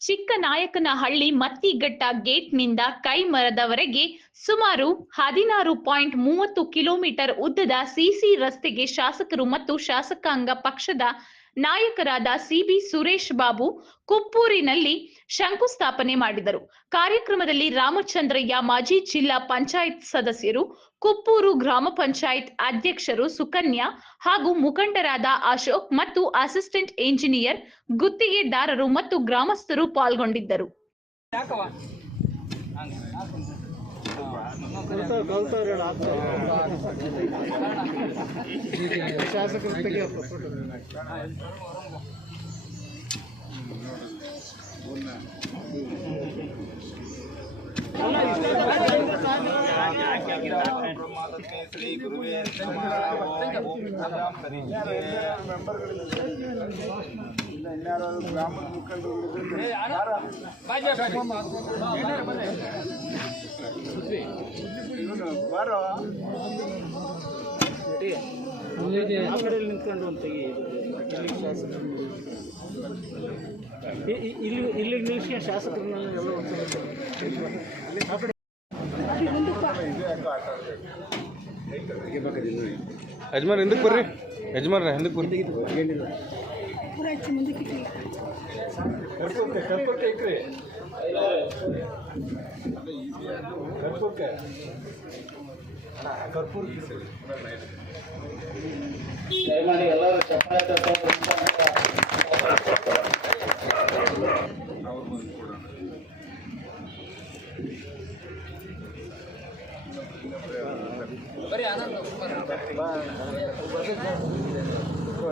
ಚಿಕ್ಕನಾಯಕನಹಳ್ಳಿ ಮತ್ತಿಘಟ್ಟ ಗೇಟ್ನಿಂದ ಕೈಮರದವರೆಗೆ ಸುಮಾರು ಹದಿನಾರು ಪಾಯಿಂಟ್ ಮೂವತ್ತು ಕಿಲೋಮೀಟರ್ ಉದ್ದದ ಸಿಸಿ ರಸ್ತೆಗೆ ಶಾಸಕರು ಮತ್ತು ಶಾಸಕಾಂಗ ಪಕ್ಷದ ನಾಯಕರಾದ ಸಿಬಿ ಸುರೇಶ್ ಬಾಬು ಕುಪ್ಪೂರಿನಲ್ಲಿ ಶಂಕುಸ್ಥಾಪನೆ ಮಾಡಿದರು. ಕಾರ್ಯಕ್ರಮದಲ್ಲಿ ರಾಮಚಂದ್ರಯ್ಯ, ಮಾಜಿ ಜಿಲ್ಲಾ ಪಂಚಾಯತ್ ಸದಸ್ಯರು, ಕುಪ್ಪೂರು ಗ್ರಾಮ ಪಂಚಾಯತ್ ಅಧ್ಯಕ್ಷರು ಸುಕನ್ಯಾ ಹಾಗೂ ಮುಖಂಡರಾದ ಅಶೋಕ್ ಮತ್ತು ಅಸಿಸ್ಟೆಂಟ್ ಎಂಜಿನಿಯರ್, ಗುತ್ತಿಗೆದಾರರು ಮತ್ತು ಗ್ರಾಮಸ್ಥರು ಪಾಲ್ಗೊಂಡಿದ್ದರು. ಶ್ರೀ ಗುರುವೇ. ಇನ್ಯಾರು ಗ್ರಾಮದ ಮುಖಂಡರು ಬಾರೋ. ನಿಂತ್ಕೊಂಡು ಒಂದು ತೆಗಿ ಇಲ್ಲಿ ಇಲ್ಲಿಗೆ ನಿಲ್ಲಿಸ್ಕೊಂಡು ಶಾಸಕರನ್ನ ಎಲ್ಲ ಒಂದು ಯಜಮಾನ್ ಹಿಂದಕ್ಕೆ ಬರ್ರಿ ಯಜಮಾನ್ರ ಹಿಂದಕ್ಕೆ ಬರ್ರಿ. ದಯಮಾಡಿ ಎಲ್ಲರೂ ಚಪ್ಪಾಳೆ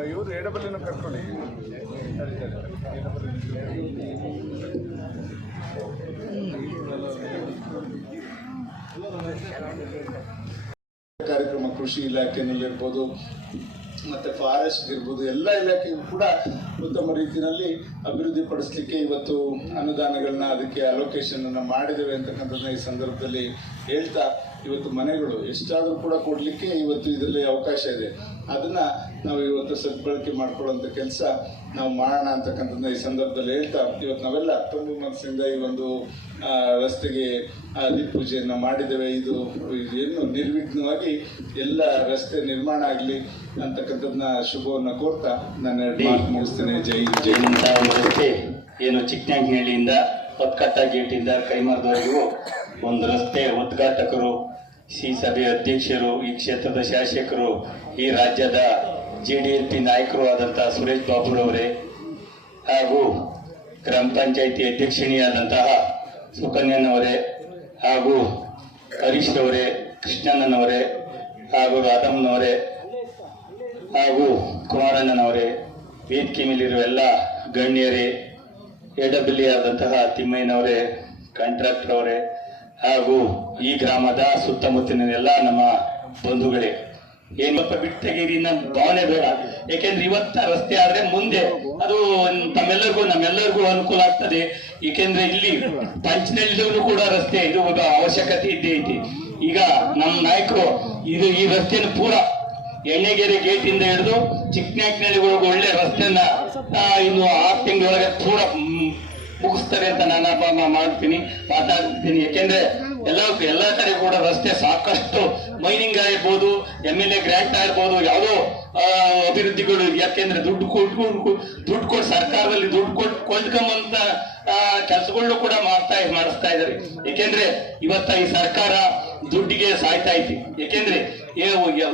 ಇವರು ಎಡಬಲ್ಲಿನ ಕರ್ಕೊಳ್ಳಿ. ಕಾರ್ಯಕ್ರಮ ಕೃಷಿ ಇಲಾಖೆನಲ್ಲಿರ್ಬೋದು ಮತ್ತೆ ಫಾರೆಸ್ಟ್ ಇರ್ಬೋದು ಎಲ್ಲ ಇಲಾಖೆಗೂ ಕೂಡ ಉತ್ತಮ ರೀತಿಯಲ್ಲಿ ಅಭಿವೃದ್ಧಿ ಪಡಿಸ್ಲಿಕ್ಕೆ ಇವತ್ತು ಅನುದಾನಗಳನ್ನ ಅದಕ್ಕೆ ಅಲೋಕೇಶನ್ ಅನ್ನ ಮಾಡಿದ್ದೇವೆ ಅಂತಕ್ಕಂಥದ್ದನ್ನ ಈ ಸಂದರ್ಭದಲ್ಲಿ ಹೇಳ್ತಾ ಇವತ್ತು ಮನೆಗಳು ಎಷ್ಟಾದರೂ ಕೂಡ ಕೊಡಲಿಕ್ಕೆ ಇವತ್ತು ಇದರಲ್ಲಿ ಅವಕಾಶ ಇದೆ. ಅದನ್ನು ನಾವು ಇವತ್ತು ಸದ್ಬಳಕೆ ಮಾಡ್ಕೊಳ್ಳೋಂಥ ಕೆಲಸ ನಾವು ಮಾಡೋಣ ಅಂತಕ್ಕಂಥದ್ದನ್ನ ಈ ಸಂದರ್ಭದಲ್ಲಿ ಹೇಳ್ತಾ ಇವತ್ತು ನಾವೆಲ್ಲ ತುಂಬ ಮನಸ್ಸಿಂದ ಈ ಒಂದು ರಸ್ತೆಗೆ ಪೂಜೆಯನ್ನು ಮಾಡಿದ್ದೇವೆ. ಇದು ಏನು ನಿರ್ವಿಘ್ನವಾಗಿ ಎಲ್ಲ ರಸ್ತೆ ನಿರ್ಮಾಣ ಆಗಲಿ ಅಂತಕ್ಕಂಥದ್ದನ್ನ ಶುಭವನ್ನು ಕೋರ್ತಾ ನನ್ನ ಎರಡು ಮಾತು ಮುಗಿಸ್ತೇನೆ. ಜೈ ಜೈ ಏನು ಚಿಕ್ಕನಹಳ್ಳಿಯಿಂದ ಹೊತ್ಕಟ್ಟ ಗೇಟಿಂದ ಕೈಮರದವರೆಗೂ ಒಂದು ರಸ್ತೆ ಉದ್ಘಾಟಕರು, ಸಿ ಸಭೆ ಅಧ್ಯಕ್ಷರು, ಈ ಕ್ಷೇತ್ರದ ಶಾಸಕರು, ಈ ರಾಜ್ಯದ ಜೆ ಡಿ ಎಸ್ ಪಿ ನಾಯಕರು ಆದಂತಹ ಸುರೇಶ್ ಬಾಬುರವರೇ ಹಾಗೂ ಗ್ರಾಮ ಪಂಚಾಯಿತಿ ಅಧ್ಯಕ್ಷಿಣಿಯಾದಂತಹ ಸುಕನ್ಯನವರೇ ಹಾಗೂ ಹರೀಶ್ ಅವರೇ ಕೃಷ್ಣಣ್ಣನವರೇ ಹಾಗೂ ರಾಧಮ್ಮನವರೇ ಹಾಗೂ ಕುಮಾರಣ್ಣನವರೇ, ವೇದಿಕೆ ಮೇಲಿರುವ ಎಲ್ಲ ಗಣ್ಯರೇ ಎಡಬಿಲ್ಲಿ ಆದಂತಹ ತಿಮ್ಮಯ್ಯನವರೇ, ಕಾಂಟ್ರಾಕ್ಟರ್ ಅವರೇ, ಹಾಗೂ ಈ ಗ್ರಾಮದ ಸುತ್ತಮುತ್ತಲಿನ ಎಲ್ಲ ನಮ್ಮ ಬಂಧುಗಳೇ. ಏನಪ್ಪ ಬಿಟ್ಟಗಿರಿ ನಮ್ಮ ಭಾವನೆ ಬೇಡ. ಯಾಕೆಂದ್ರೆ ಇವತ್ತ ರಸ್ತೆ ಆದ್ರೆ ಮುಂದೆ ಅದು ತಮ್ಮೆಲ್ಲರಿಗೂ, ನಮ್ಮೆಲ್ಲರಿಗೂ ಅನುಕೂಲ ಆಗ್ತದೆ. ಏಕೆಂದ್ರೆ ಇಲ್ಲಿ ಪಂಚನಹಳ್ಳಿಯಲ್ಲೂ ಕೂಡ ರಸ್ತೆ, ಇದು ಅವಶ್ಯಕತೆ ಇದ್ದೇ ಐತಿ. ಈಗ ನಮ್ಮ ನಾಯಕರು, ಇದು ಈ ರಸ್ತೆಯನ್ನು ಪೂರ ಎಣ್ಣೆಗೆರೆ ಗೇಟ್ ಇಂದ ಹಿಡಿದು ಚಿಕ್ಕನಾಯಕನಹಳ್ಳಿವರೆಗೂ ಒಳ್ಳೆ ರಸ್ತೆನ ಇನ್ನು ಆರು ತಿಂಗಳೊಳಗೆ ಪೂರ ಮುಗಿಸ್ತಾರೆ ಅಂತ ನಾನು ಮಾಡ್ತೀನಿ. ಮಾತಾಡ್ತೀನಿ. ಯಾಕೆಂದ್ರೆ ಎಲ್ಲ ಎಲ್ಲ ಕಡೆ ಕೂಡ ರಸ್ತೆ ಸಾಕಷ್ಟು ಮೈನಿಂಗ್ ಆಗಿರ್ಬೋದು, ಎಂ ಎಲ್ ಎ ಗ್ರಾಂಟ್ ಆಗಿರ್ಬೋದು, ಯಾವುದೋ ಅಭಿವೃದ್ಧಿಗಳು ಯಾಕೆಂದ್ರೆ ದುಡ್ಡು ಕೊಟ್ಕೊಂಡು ದುಡ್ಡು ಕೊಟ್ಟು ಸರ್ಕಾರದಲ್ಲಿ ದುಡ್ಡು ಕೊಟ್ಟು ಕೊಂಡ್ಕೊಂಬಂತ ಕೆಲಸಗಳನ್ನು ಕೂಡ ಮಾಡ್ತಾ, ಮಾಡಿಸ್ತಾ ಇದ್ದಾರೆ. ಯಾಕೆಂದ್ರೆ ಇವತ್ತ ಈ ಸರ್ಕಾರ ದುಡ್ಡಿಗೆ ಸಾಯ್ತಾ ಐತಿ. ಯಾಕೆಂದ್ರೆ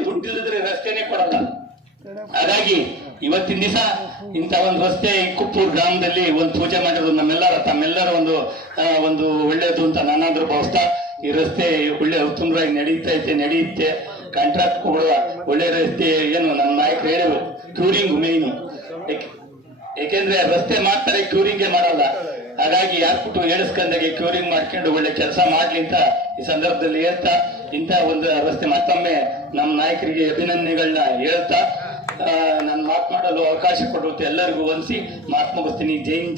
ದುಡ್ಡು ಇಲ್ಲದ್ರೆ ರಸ್ತೆನೇ ಕೊಡಲ್ಲ. ಹಾಗಾಗಿ ಇವತ್ತಿನ ದಿವಸ ಇಂಥ ಒಂದು ರಸ್ತೆ ಕುಪ್ಪೂರ್ ಗ್ರಾಮದಲ್ಲಿ ಒಂದು ಪೂಜೆ ಮಾಡಿರೋದು ನಮ್ಮೆಲ್ಲರ, ತಮ್ಮೆಲ್ಲರ ಒಂದು ಒಂದು ಒಳ್ಳೆಯದು ಅಂತ ನಾನಾದ್ರೂ ಭಾವಿಸ್ತಾ ಈ ರಸ್ತೆ ಒಳ್ಳೆ ಉತ್ತಮವಾಗಿ ನಡೀತಾ ಇದೆ ನಡೆಯುತ್ತೆ ಕಾಂಟ್ರಾಕ್ಟ್ ಕೂಡ ಒಳ್ಳೆ ರಸ್ತೆ ಏನು ನಮ್ಮ ನಾಯಕರು ಹೇಳಿದ್ರು ಕ್ಯೂರಿಂಗ್ ಮೇಯ್ನು ಯಾಕೆಂದ್ರೆ ರಸ್ತೆ ಮಾಡ್ತಾರೆ ಕ್ಯೂರಿಂಗೇ ಮಾಡಲ್ಲ. ಹಾಗಾಗಿ ಯಾರ್ಬಿಟ್ಟು ಹೇಳಿಸ್ಕೊಂಡಾಗೆ ಕ್ಯೂರಿಂಗ್ ಮಾಡ್ಕೊಂಡು ಒಳ್ಳೆ ಕೆಲಸ ಮಾಡ್ಲಿ ಅಂತ ಈ ಸಂದರ್ಭದಲ್ಲಿ ಹೇಳ್ತಾ ಇಂಥ ಒಂದು ವ್ಯವಸ್ಥೆ ಮತ್ತೊಮ್ಮೆ ನಮ್ಮ ನಾಯಕರಿಗೆ ಅಭಿನಂದನೆಗಳನ್ನ ಹೇಳ್ತಾ ನಾನು ಮಾತನಾಡಲು ಅವಕಾಶ ಕೊಡುತ್ತೆ ಎಲ್ಲರಿಗೂ ವಂದಿಸಿ ಮಾತು ಮುಗಿಸ್ತೀನಿ. ಜೈ ಹಿಂದ್